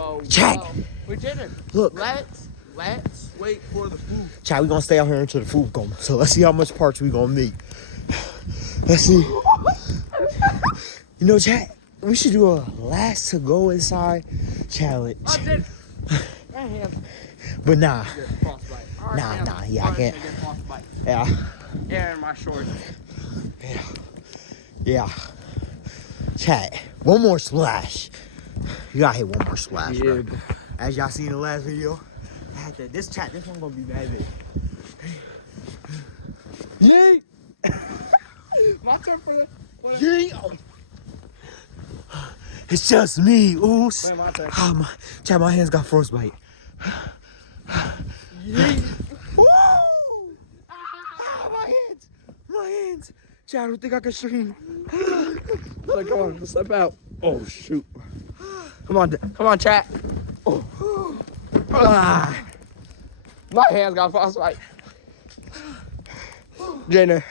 Whoa, Chat. whoa. We didn't. Look. Let's wait for the food. Chat, we gonna stay out here until the food comes. So let's see how much parts we gonna meet. Let's see. You know, chat, we should do a last to go inside challenge. I did. My hands. But nah. Get frostbite. Nah, yeah, I can't. Get frostbite. Yeah. Yeah, in my shorts. Yeah. Chat, one more splash. You gotta hit one more splash, Yeah. bro. As y'all seen in the last video, I had to, this one gonna be bad big. Yay! My turn for the. Yay! Oh. It's just me, oos. Wait, my turn. Chat, my hands got frostbite. Yay! Woo! My hands. Chat, I don't think I can stream. So come on, step out. Oh shoot! Come on, chat. Oh. My hands got frostbite. Jenner.